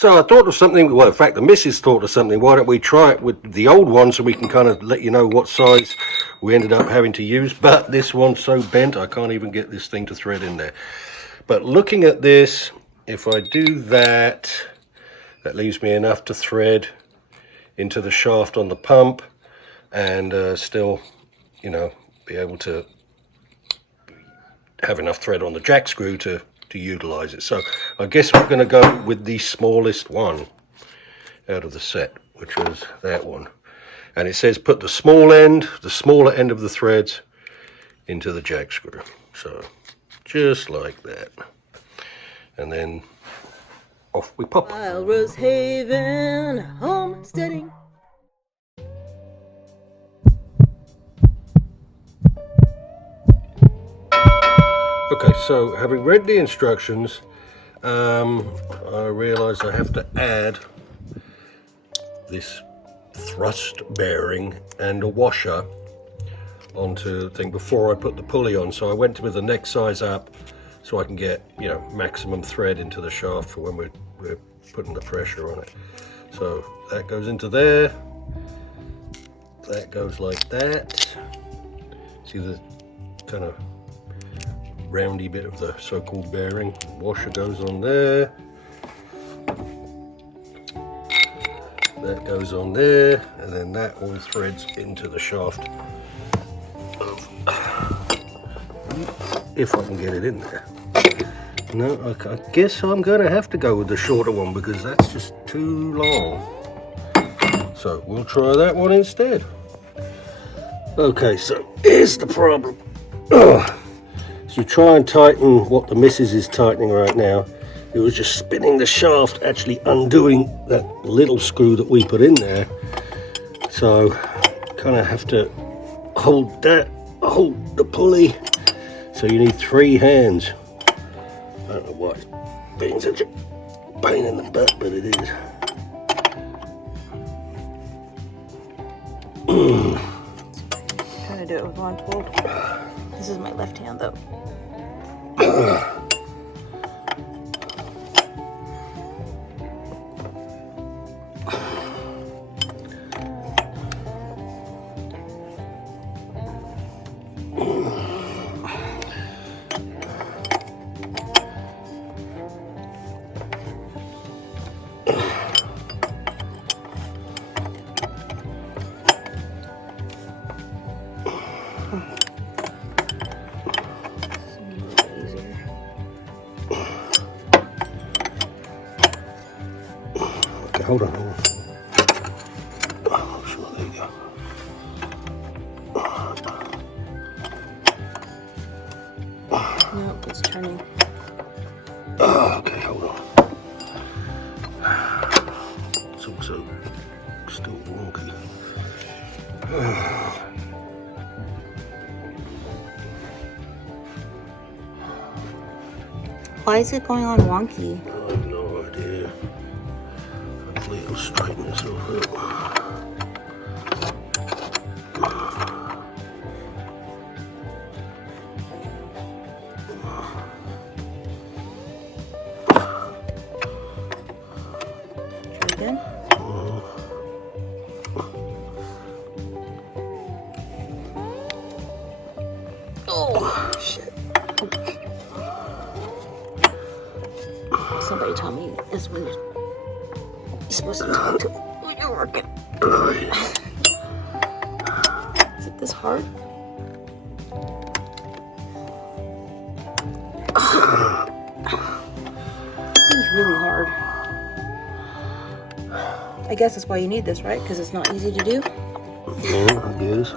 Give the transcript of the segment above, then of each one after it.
So I thought of something, well, in fact, the missus thought of something. Why don't we try it with the old one so we can kind of let you know what size we ended up having to use. But this one's so bent, I can't even get this thing to thread in there. But looking at this, if I do that, that leaves me enough to thread into the shaft on the pump and still, you know, be able to have enough thread on the jack screw to utilize it. So I guess we're going to go with the smallest one out of the set, which was that one. And it says put the smaller end of the threads into the jack screw. So just like that. And then off we pop. Rose Haven Homesteading. Okay, so having read the instructions, I realized I have to add this thrust bearing and a washer onto the thing before I put the pulley on. So I went with the next size up so I can get, you know, maximum thread into the shaft for when we're putting the pressure on it. So that goes into there. That goes like that. See the kind of roundy bit of the so-called bearing. Washer goes on there. That goes on there, and then that all threads into the shaft. If I can get it in there. No, I guess I'm going to have to go with the shorter one because that's just too long. So we'll try that one instead. Okay, so here's the problem. So try and tighten what the missus is tightening right now. It was just spinning the shaft, actually undoing that little screw that we put in there. So kind of have to hold the pulley. So you need 3 hands. I don't know why it's being such a pain in the butt, but it is. Trying to do it with one tool. This is my left hand though. Hold on. Oh, sure, there you go. Nope, it's turning. Oh, okay, hold on. It's also still wonky. Why is it going on wonky? I have no idea. Hopefully it'll straighten itself out. Try again. Oh, shit. Somebody tell me this when you're supposed to talk to when you're working. Is it this hard? It seems really hard. I guess that's why you need this, right? Because it's not easy to do. Yeah, I guess.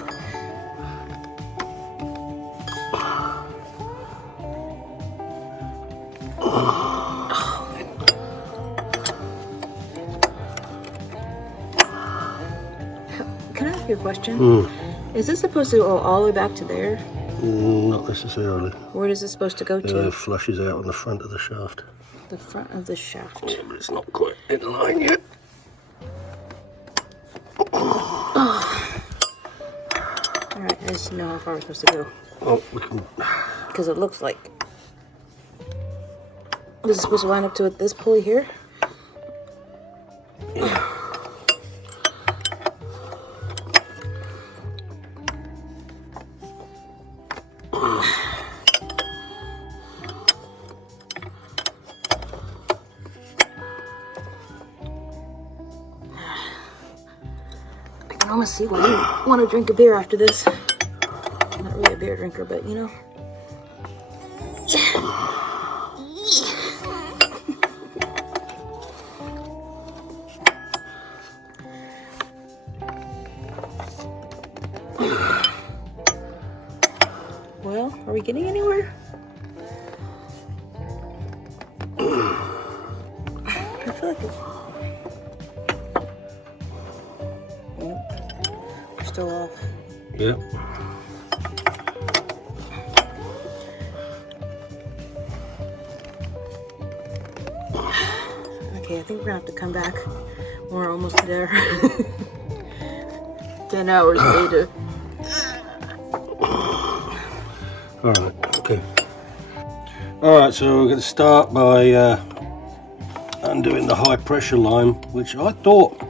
Can I ask you a question? Is this supposed to go all the way back to there? Not necessarily. Where is this supposed to go to? It flushes out on the front of the shaft. The front of the shaft. Yeah, but it's not quite in line yet. Alright, I just know how far we're supposed to go. Oh, we can. Because it looks like this is supposed to line up to this pulley here. gonna see what I want to drink a beer after this. I'm not really a beer drinker, but you know. Well, are we getting anywhere? I feel like it's... We're still off. Yep. Okay, I think we're gonna have to come back. We're almost there. 10 hours later. Alright, okay. Alright, so we're going to start by undoing the high pressure line, which I thought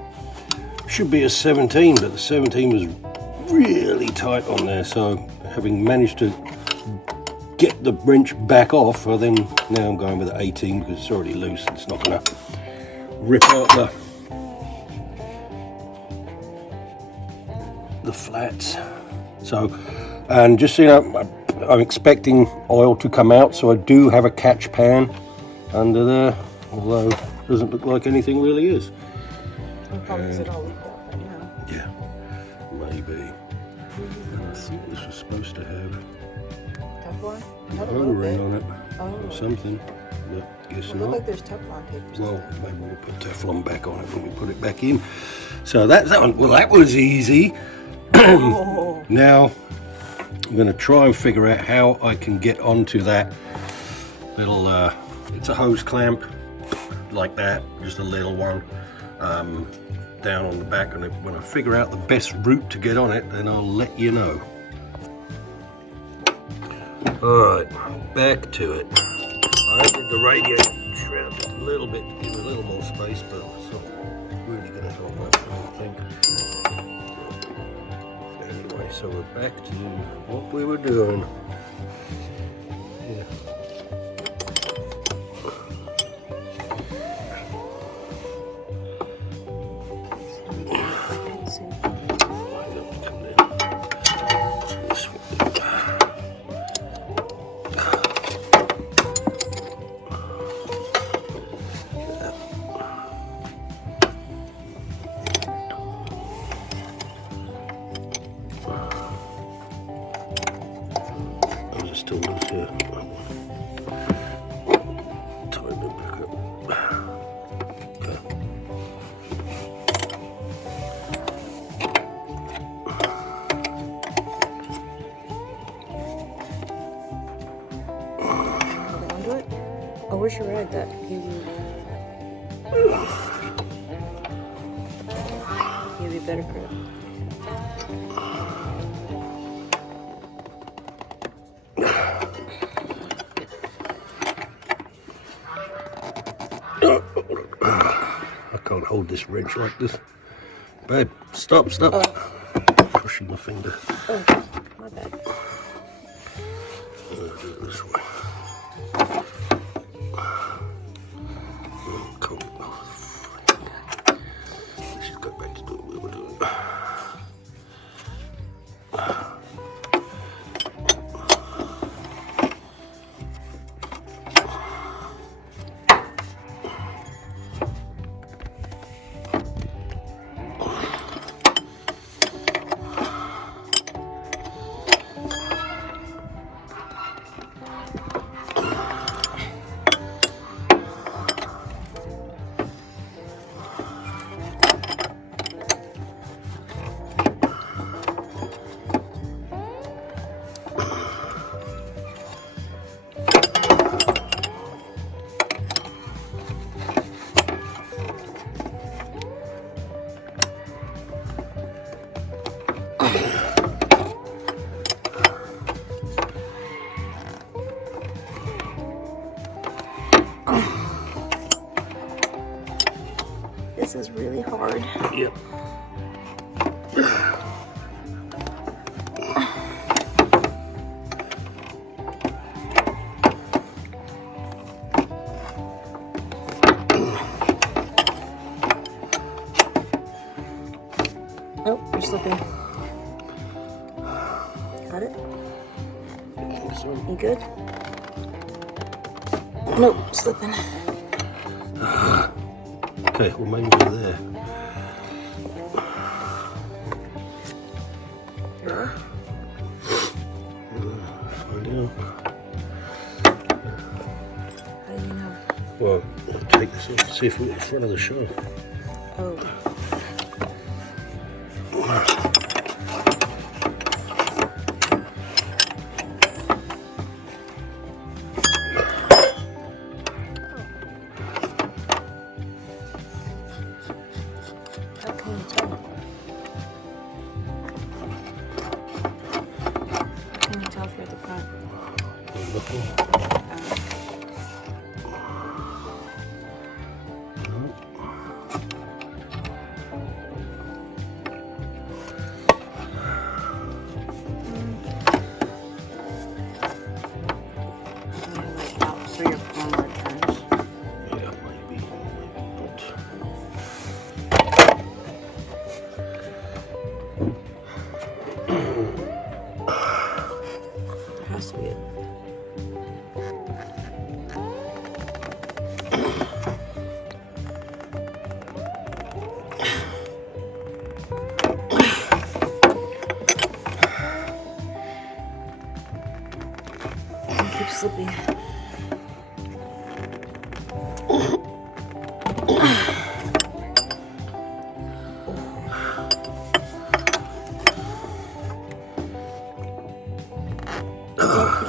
should be a 17, but the 17 was really tight on there, so having managed to get the wrench back off, well then now I'm going with the 18 because it's already loose. It's not going to rip out the flats. So, and just so you know, I'm expecting oil to come out, so I do have a catch pan under there, although it doesn't look like anything really is. Probably because it all leaked out right now. Yeah, maybe. And I thought this was supposed to have Teflon? a oil ring on it Oh. or something, but guess It not. looks like there's Teflon tape or Well, something. maybe we'll put Teflon back on it when we put it back in. So that one, well, that was easy. Oh. Now I'm going to try and figure out how I can get onto that little it's a hose clamp like that, just a little one, down on the back, and when I figure out the best route to get on it, then I'll let you know. Alright, back to it. I did the radiator shroud just a little bit to give it a little more space, but it's not really going to help much, I don't think. Anyway, so we're back to what we were doing. Yeah. Still loose here. Tighten it back up. Okay. Undo it? Oh, where's your rag that gives you better grip? I can't hold this wrench like this. Babe, stop. Crushing my finger. Oh, my bad. I'll do it this way. Oh, cool. Let's just go back to do what we were doing. This is really hard. Yep. Oh, you're slipping. Got it? You good? Nope, slipping. Okay, well maybe we're there. Find out. How do you know? Well, I'll take this off, see if we're in front of the shaft. Oh. How can you tell? How can you tell if you're at the front? So your forward turns. Yeah, maybe not. There has to be it. Keep slipping.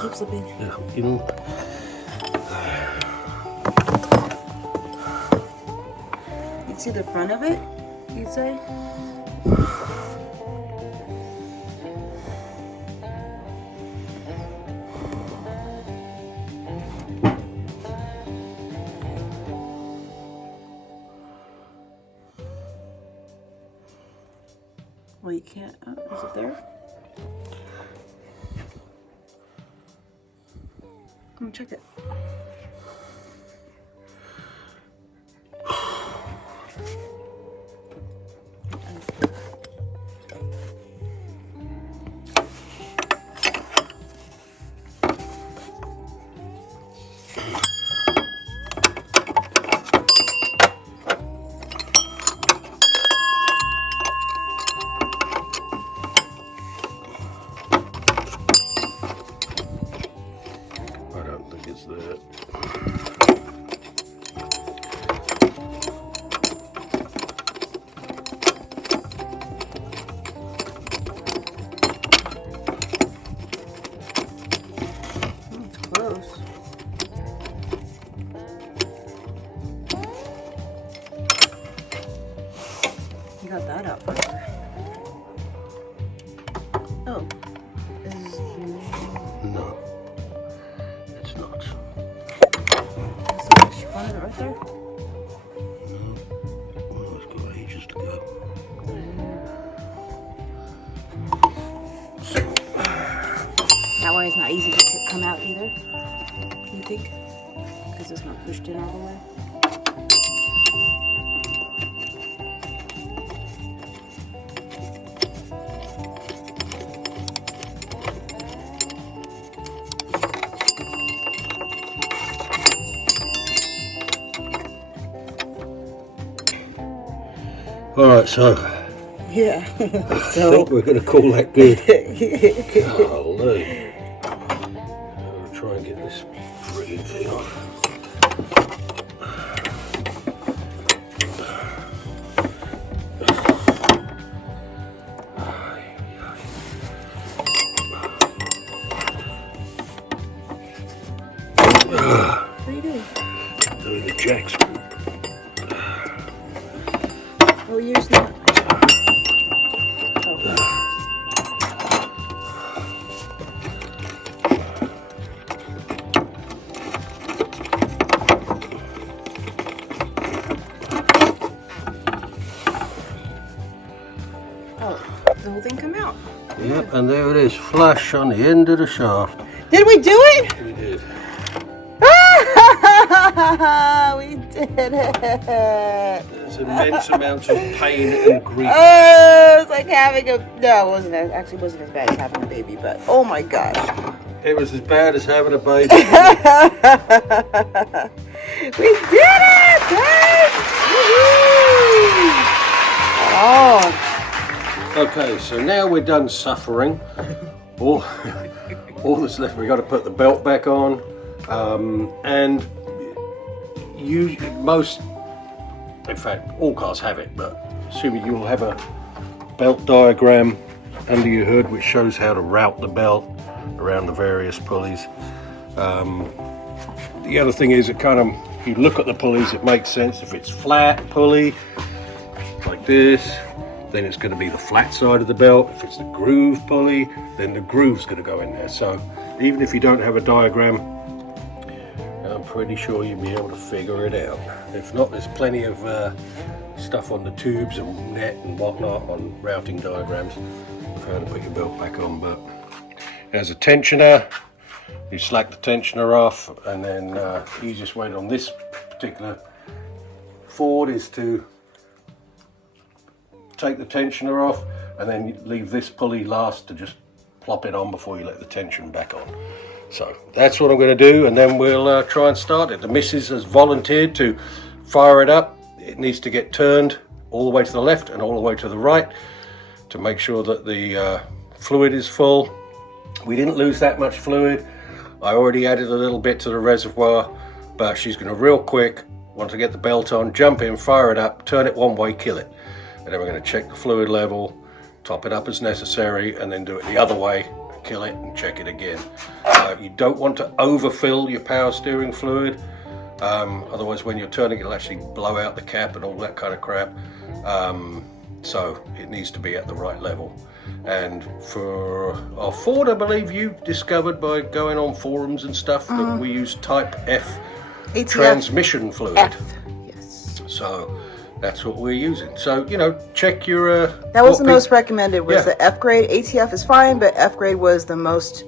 Keep slipping. Yeah, you know. You see the front of it, you'd say? Well, you can't. Is it there? Come check it. I don't think it's there. It's close. You got that out further. Oh. No, it's not. That's the front of it right there. Well, it's got ages to go. That way it's not easy to come out either, you think? Because it's not pushed in all the way. All right, so Yeah. I think we're going to call that good. Golly. I'll try and get this frigging thing off. What are you doing? Doing the jacks. Oh, yours not. Oh, the whole thing come out. Yep, and there it is, flush on the end of the shaft. Did we do it? We did. We did it. There's immense amounts of pain and grief. Oh, it's like having a... No, it wasn't. It actually wasn't as bad as having a baby, but oh my gosh. It was as bad as having a baby. We did it! Thanks! Oh. Okay, so now we're done suffering. All that's left, we've got to put the belt back on. And most, in fact, all cars have it, but assuming you'll have a belt diagram under your hood which shows how to route the belt around the various pulleys. The other thing is, it kind of, if you look at the pulleys, it makes sense. If it's flat pulley like this, then it's going to be the flat side of the belt. If it's the groove pulley, then the groove's going to go in there. So even if you don't have a diagram, I'm pretty sure you'll be able to figure it out. If not, there's plenty of stuff on the tubes and net and whatnot on routing diagrams of how to put your belt back on. But as a tensioner, you slack the tensioner off, and then the easiest way on this particular Ford is to take the tensioner off and then you leave this pulley last to just plop it on before you let the tension back on. So that's what I'm going to do, and then we'll try and start it. The missus has volunteered to fire it up. It needs to get turned all the way to the left and all the way to the right to make sure that the fluid is full. We didn't lose that much fluid. I already added a little bit to the reservoir, but she's going to real quick, want to get the belt on, jump in, fire it up, turn it one way, kill it. And then we're going to check the fluid level, top it up as necessary, and then do it the other way, kill it and check it again. You don't want to overfill your power steering fluid, otherwise when you're turning it'll actually blow out the cap and all that kind of crap. So it needs to be at the right level. And for our Ford, I believe you discovered by going on forums and stuff that we use type F ATF transmission fluid. F. Yes. So that's what we're using. So, you know, check your... that was the most recommended, was the F grade. ATF is fine, but F grade was the most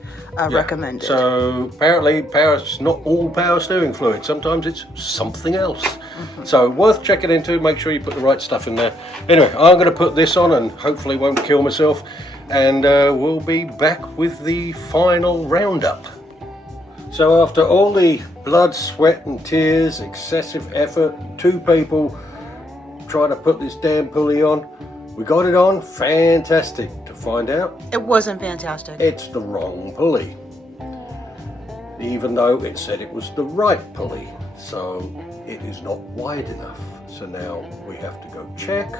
recommended. So apparently it's not all power steering fluid. Sometimes it's something else. So worth checking into. Make sure you put the right stuff in there. Anyway, I'm going to put this on and hopefully won't kill myself. And we'll be back with the final roundup. So after all the blood, sweat and tears, excessive effort, 2 people trying to put this damn pulley on, we got it on. Fantastic. To find out, it wasn't fantastic. it's the wrong pulley, even though it said it was the right pulley. So it is not wide enough. So now we have to go check,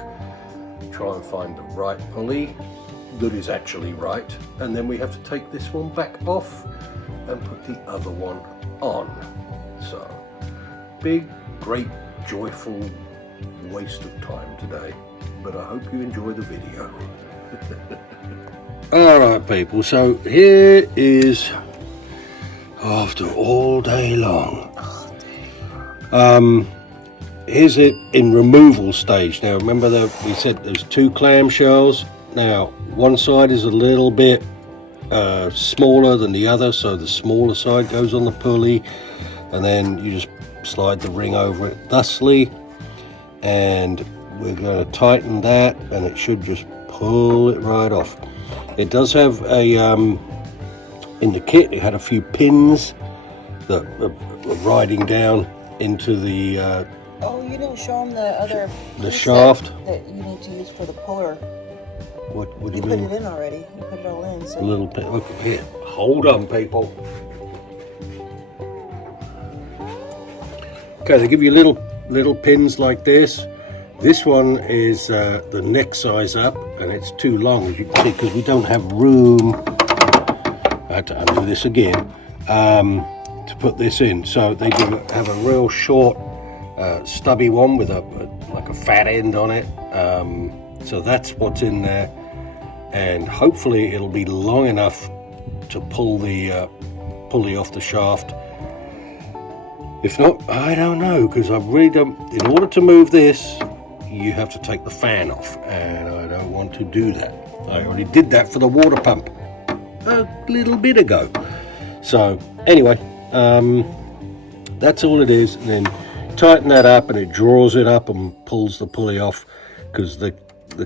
try and find the right pulley that is actually right, and then we have to take this one back off and put the other one on. So big, great, joyful waste of time today, but I hope you enjoy the video. Alright people, so here is, after all day long, here's it in removal stage. Now remember that we said there's 2 clamshells. Now one side is a little bit smaller than the other, so the smaller side goes on the pulley, and then you just slide the ring over it thusly, and we're going to tighten that, and it should just pull it right off. It does have a in the kit it had a few pins that were riding down into the Oh, you didn't show them the other shaft that you need to use for the puller. What do You you put mean? it in already. You put it all in. So A little bit. Okay, here. Hold on, people. Okay, they give you little pins like this. This one is the neck size up, and it's too long, as you can see, because we don't have room. I had to undo this again to put this in. So they have a real short, stubby one with like a fat end on it. So that's what's in there, and hopefully it'll be long enough to pull the pulley off the shaft. If not, I don't know, because I really don't. In order to move this, you have to take the fan off, and I don't want to do that. I already did that for the water pump a little bit ago. So anyway, that's all it is. And then tighten that up and it draws it up and pulls the pulley off, because the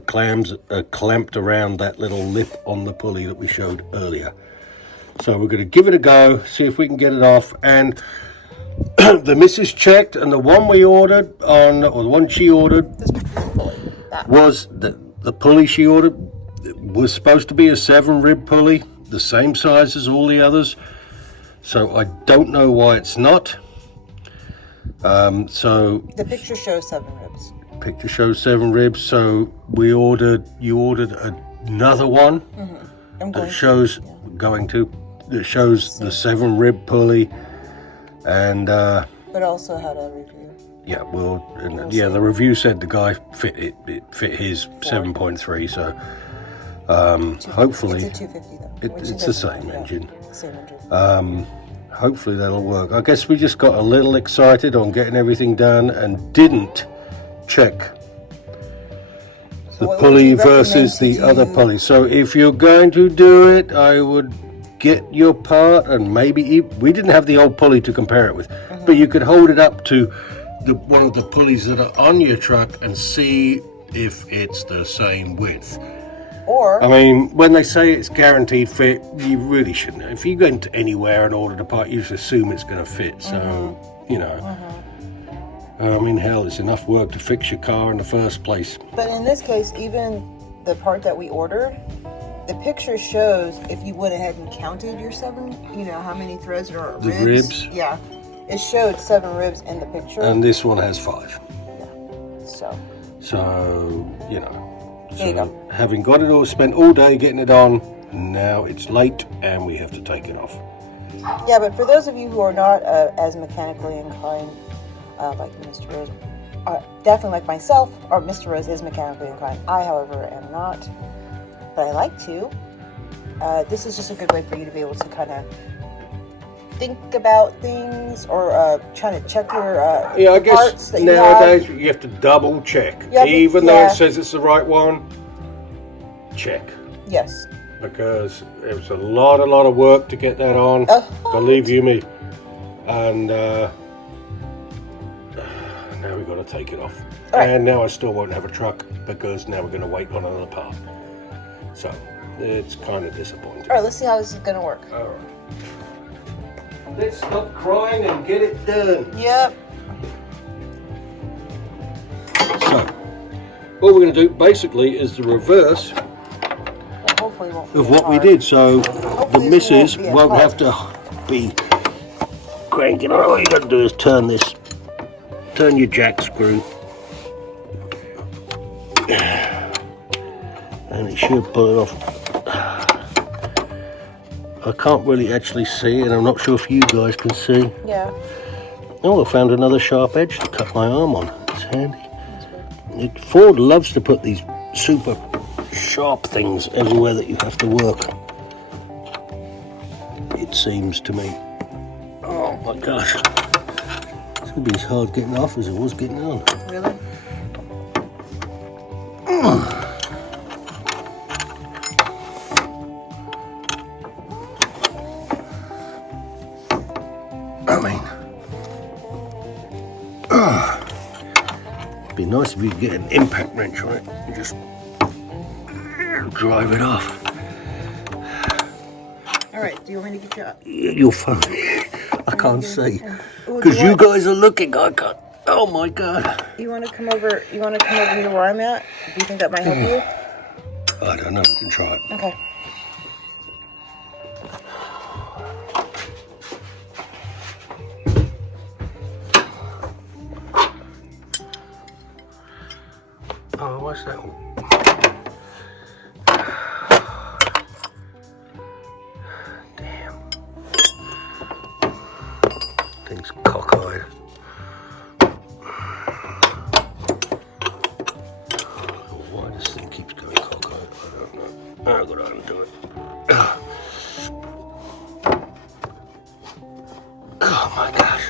clams are clamped around that little lip on the pulley that we showed earlier. So we're going to give it a go, see if we can get it off. And the missus checked, and the one we ordered on, or the one she ordered, was the pulley she ordered was supposed to be a 7-rib pulley, the same size as all the others. So I don't know why it's not. So the picture shows 7 ribs. Picture shows 7 ribs. So you ordered another one that shows that shows the 7-rib pulley, and but also had a review. Yeah, well, the review said the guy fit his 7.3. So hopefully it's a 250 though. It's the same engine. Same engine. Hopefully that'll work. I guess we just got a little excited on getting everything done and didn't check the pulley versus the other pulley. So if you're going to do it, I would get your part, and maybe we didn't have the old pulley to compare it with, but you could hold it up to one of the pulleys that are on your truck and see if it's the same width. Or, I mean, when they say it's guaranteed fit, you really shouldn't. If you go into anywhere and order a part, you just assume it's going to fit. So, you know, I mean, hell, it's enough work to fix your car in the first place. But in this case, even the part that we ordered, the picture shows, if you went ahead and counted your 7, you know, how many threads are ribs. The ribs? Yeah. It showed 7 ribs in the picture. And this one has 5. Yeah. So, you know. There you go. Having got it all, spent all day getting it on, now it's late and we have to take it off. Yeah, but for those of you who are not as mechanically inclined, like Mr. Rose, definitely like myself, or Mr. Rose is mechanically inclined. I, however, am not, but I like to. This is just a good way for you to be able to kind of think about things, or trying to check your I guess parts that nowadays you have to double check. Yeah, even though it says it's the right one, check. Yes. Because it was a lot of work to get that on, believe you me. And now we've got to take it off. Right. And now I still won't have a truck, because now we're going to wait on another part. So it's kind of disappointing. All right, let's see how this is going to work. All right. Let's stop crying and get it done. Yep. So, all we're going to do basically is the reverse of what we did. So the missus won't have to be cranking. All you got to do is turn your jack screw, and it should pull it off. I can't really actually see, and I'm not sure if you guys can see. Yeah. Oh, I found another sharp edge to cut my arm on. It's handy. Ford loves to put these super sharp things everywhere that you have to work. It seems to me. Oh my gosh. It's going to be as hard getting off as it was getting on. Really? It'd be nice if you could get an impact wrench on it and just drive it off. Alright, do you want me to get you up? You're funny. I can't see. Because you guys are looking, I can't. Oh my god. You want to come over here where I'm at? Do you think that might help you? I don't know, we can try it. Okay. Oh, what's that one? Damn. Thing's cockeyed. Why this thing keeps going cockeyed, I don't know. I've got to undo it. Oh my gosh.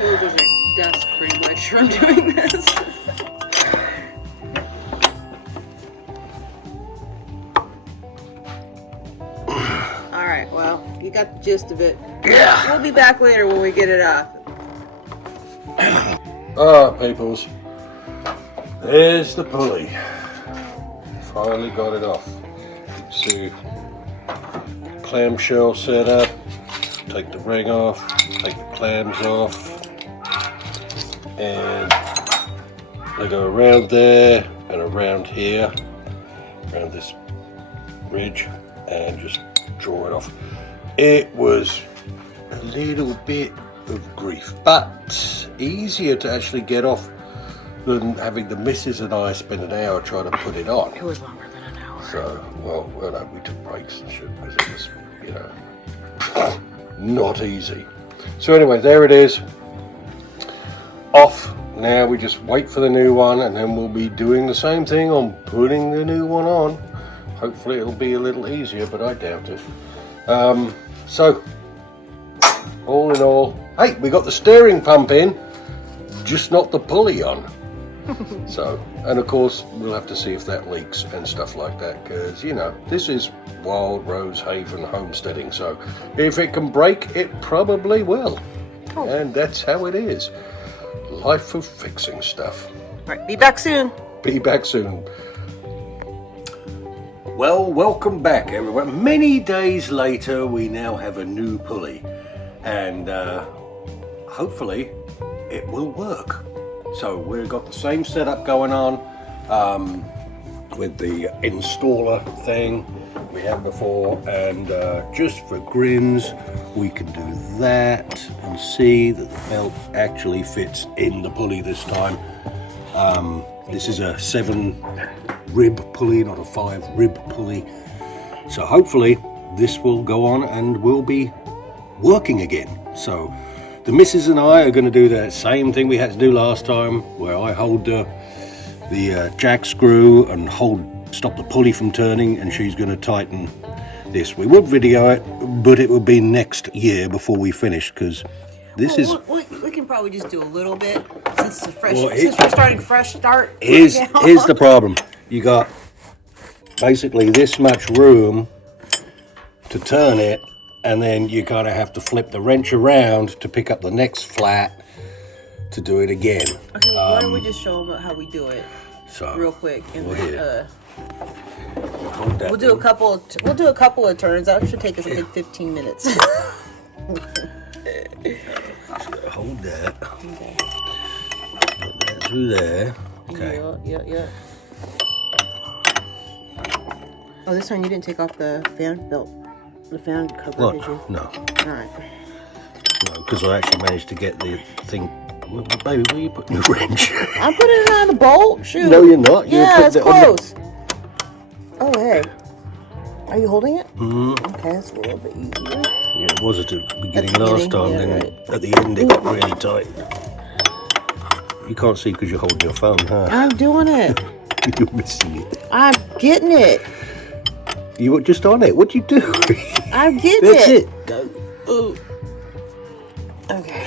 shoulders are dust pretty much from doing this. Alright, well, you got the gist of it. Yeah. We'll be back later when we get it off. Alright, peoples. There's the pulley. Finally got it off. You can see clamshell set up. Take the ring off, take the clams off, and they go around there and around here, around this ridge, and just draw it off. It was a little bit of grief, but easier to actually get off than having the missus and I spend an hour trying to put it on. It was longer than an hour. So, well, no, we took breaks and shit because it was, you know, not easy. So anyway, there it is. Off. Now we just wait for the new one, and then we'll be doing the same thing on putting the new one on. Hopefully it'll be a little easier, but I doubt it. So, all in all, hey, we got the steering pump in, just not the pulley on. So, and of course, we'll have to see if that leaks and stuff like that, because, you know, this is Wild Rose Haven homesteading, so if it can break, it probably will. Oh. And that's how it is. Life of fixing stuff. Right, be back soon. Be back soon. Well, welcome back, everyone. Many days later, we now have a new pulley, and hopefully it will work. So we've got the same setup going on with the installer thing we had before, and just for grins, we can do that and see that the belt actually fits in the pulley this time. This is a 7-rib pulley, not a 5-rib pulley. So hopefully this will go on and will be working again. So the missus and I are going to do the same thing we had to do last time, where I hold the jack screw and stop the pulley from turning, and she's going to tighten this. We would video it, but it will be next year before we finish, because this is... We can probably just do a little bit, since it's a fresh, since we're starting fresh start. Here's the problem. You got basically this much room to turn it, and then you kind of have to flip the wrench around to pick up the next flat to do it again. Okay, well, why don't we just show them how we do it real quick, and we'll do a couple of turns. That should take us a good 15 minutes. Hold that. Okay. Put that through there. Okay. Yeah. Oh, this time you didn't take off the fan belt. The fan cover, did you? No. Alright. No, because I actually managed to get the thing. Well, baby, where are you putting the wrench? I'm putting it on the bolt. Shoot. No, you're not. Yeah, it's close. Oh, hey. Are you holding it? Mm-hmm. Okay, that's a little bit easier. Yeah, it was at the beginning last time, then at the end it got really tight. You can't see because you're holding your phone, huh? I'm doing it. You're missing it. I'm getting it. You were just on it. What'd you do? I'm getting That's it. it. Go. Ooh. Okay.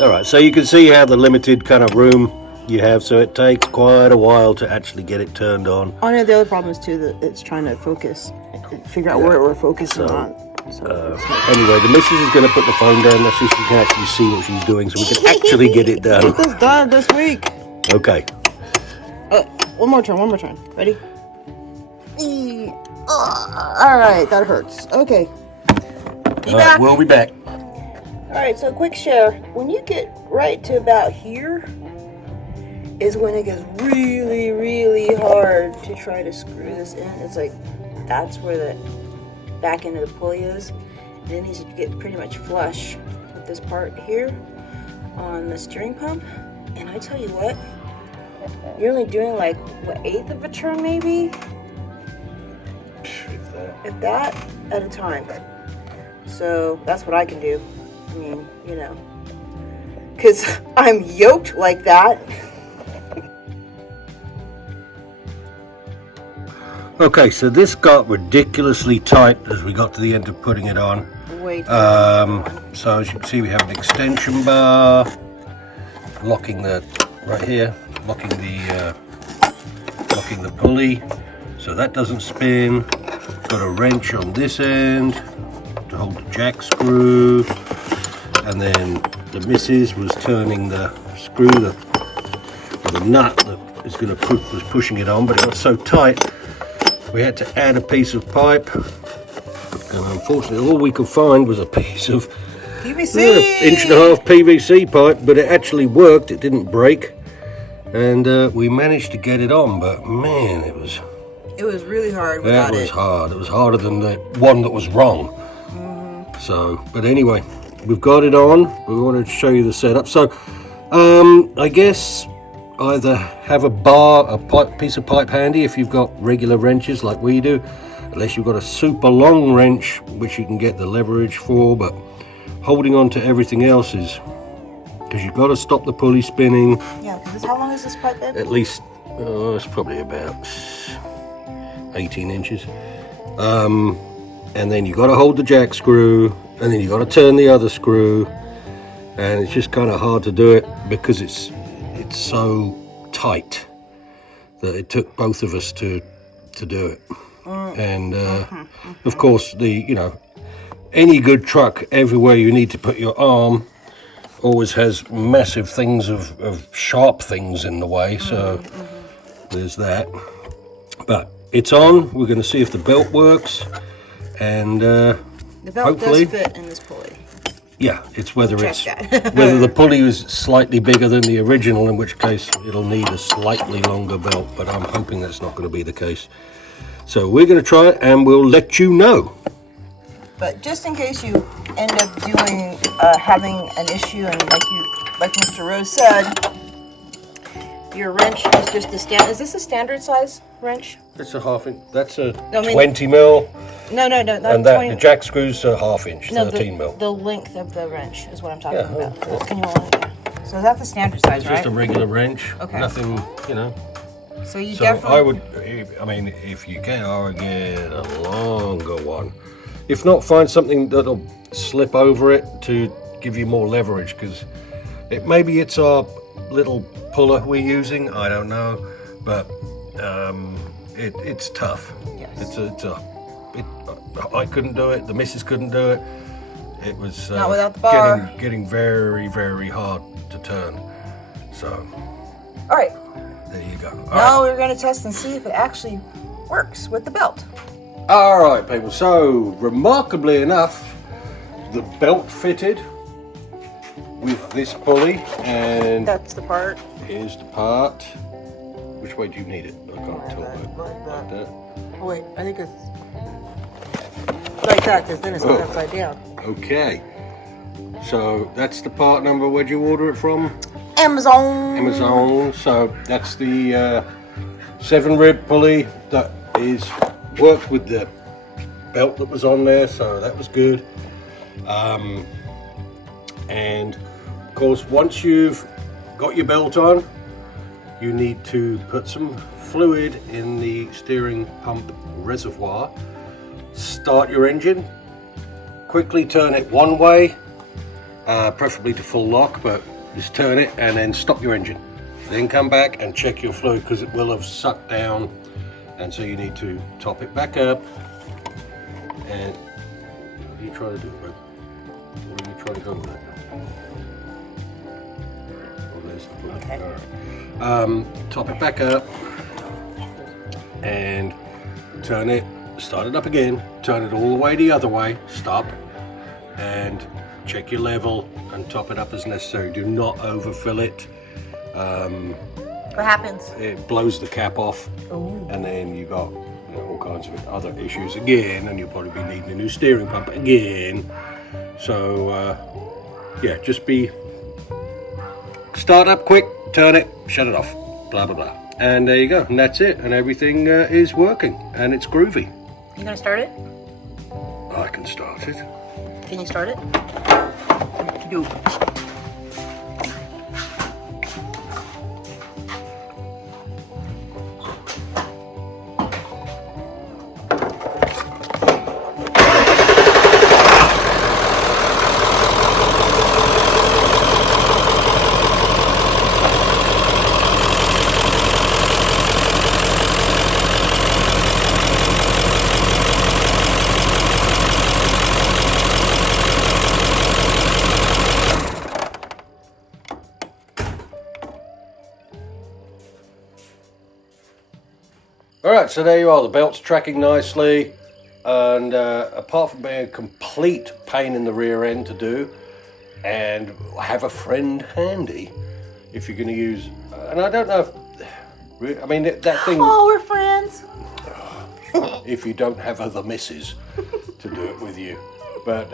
All right, so you can see how the limited kind of room you have, so it takes quite a while to actually get it turned on. Oh, no, the other problem is too that it's trying to focus, figure out where we're focusing on. So anyway, the missus is going to put the phone down so she can actually see what she's doing, so we can actually get it done. Get this done this week. Okay. One more turn. Ready? All right, that hurts. Okay. Be back. We'll be back. All right, so quick share. When you get right to about here is when it gets really, really hard to try to screw this in. It's like that's where the back end of the pulley is. And it needs to get pretty much flush with this part here on the steering pump. And I tell you what, you're only doing like, what, 1/8 of a turn maybe? If that, at a time. So that's what I can do. I mean, you know, because I'm yoked like that. Okay, so this got ridiculously tight as we got to the end of putting it on. way to So as you can see, we have an extension bar, locking the right here, locking the pulley, so that doesn't spin. Got a wrench on this end to hold the jack screw, and then the missus was turning the screw, the nut that is going to was pushing it on, but it got so tight we had to add a piece of pipe, and unfortunately all we could find was a piece of PVC, inch and a half PVC pipe, but it actually worked. It didn't break, and we managed to get it on, but man, it was really hard without it. That was hard. It was harder than the one that was wrong. So, but anyway, we've got it on. We wanted to show you the setup. So, I guess either have a piece of pipe handy if you've got regular wrenches like we do, unless you've got a super long wrench which you can get the leverage for, but holding on to everything else is, because you've got to stop the pulley spinning. Yeah, because how long is this pipe then? At least, it's probably about 18 inches. And then you got to hold the jack screw, and then you got to turn the other screw, and it's just kind of hard to do it because it's so tight that it took both of us to do it. And of course, any good truck, everywhere you need to put your arm always has massive things of sharp things in the way, so there's that. But it's on. We're going to see if the belt works, and The belt hopefully, does fit in this pulley. yeah, it's whether that. whether the pulley is slightly bigger than the original, in which case it'll need a slightly longer belt, but I'm hoping that's not going to be the case. So we're going to try it, and we'll let you know. But just in case you end up having an issue, and like Mr. Rose said, your wrench is just is this a standard size wrench? It's a half inch. That's a I mean, 20 mil. No, not And 20. the jack screw's a half inch, No, 13 mil. the length of the wrench is what I'm talking Yeah, about. oh, Can you hold it? Yeah. So that's the standard size, It's right? just a regular wrench. Okay. Nothing, So you So definitely. if you can, I would get a longer one. If not, find something that'll slip over it to give you more leverage, because maybe it's our little puller we're using. I don't know, but it's tough. Yes. I couldn't do it. The missus couldn't do it. It was Not without the bar. getting very, very hard to turn. So All right. there you go. Now we're going to test and see if it actually works with the belt. All right, people. So, remarkably enough, the belt fitted with this pulley, and That's the part. here's the part. Which way do you need it? I can't tell. Like that. Oh, wait, I think it's like that, because then it's not upside down. Okay. So that's the part number. Where'd you order it from? Amazon. Amazon. So that's the 7-rib pulley that is worked with the belt that was on there, so that was good. And of course, once you've got your belt on, you need to put some fluid in the steering pump reservoir, start your engine, quickly turn it one way, preferably to full lock, but just turn it and then stop your engine. Then come back and check your fluid, because it will have sucked down, and so you need to top it back up. And what are you trying to do, bro? What are you trying to go with it? Oh, there's the fluid. Okay. All right. Top it back up and turn it, start it up again, turn it all the way the other way, stop, and check your level and top it up as necessary. Do not overfill it. What happens? It blows the cap off. Ooh. And then you got all kinds of other issues again, and you'll probably be needing a new steering pump again. So yeah, just start up quick, turn it, shut it off, blah blah blah, and there you go, and that's it, and everything is working, and it's groovy. You gonna start it? I can start it. Can you start it? Do. Alright, so there you are, the belt's tracking nicely, and apart from being a complete pain in the rear end to do, and have a friend handy if you're going to use, and I don't know if, I mean that thing, Oh, we're friends. if you don't have other misses to do it with you, but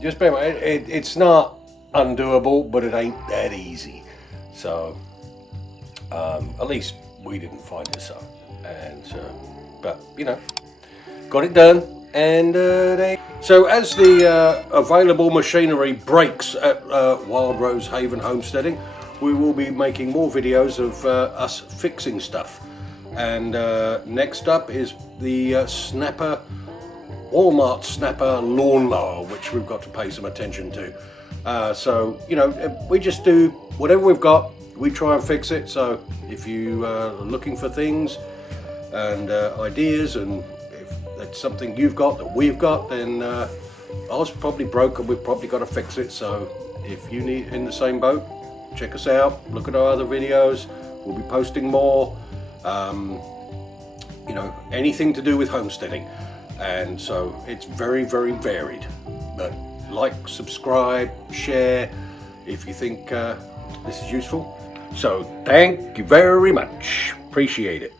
just bear in mind, it's not undoable, but it ain't that easy, so at least we didn't find it so. And but you know, got it done. And so as the available machinery breaks at Wild Rose Haven Homesteading, we will be making more videos of us fixing stuff. And next up is the Snapper, Walmart Snapper lawnmower, which we've got to pay some attention to. So you know, we just do whatever we've got, we try and fix it. So if you are looking for things and ideas, and if that's something you've got that we've got, then ours probably broke and we've probably got to fix it. So if you need in the same boat, check us out, look at our other videos. We'll be posting more, you know, anything to do with homesteading, and so it's very, very varied. But like, subscribe, share if you think this is useful. So thank you very much, appreciate it.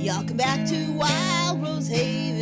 Y'all come back to Wild Rose Haven.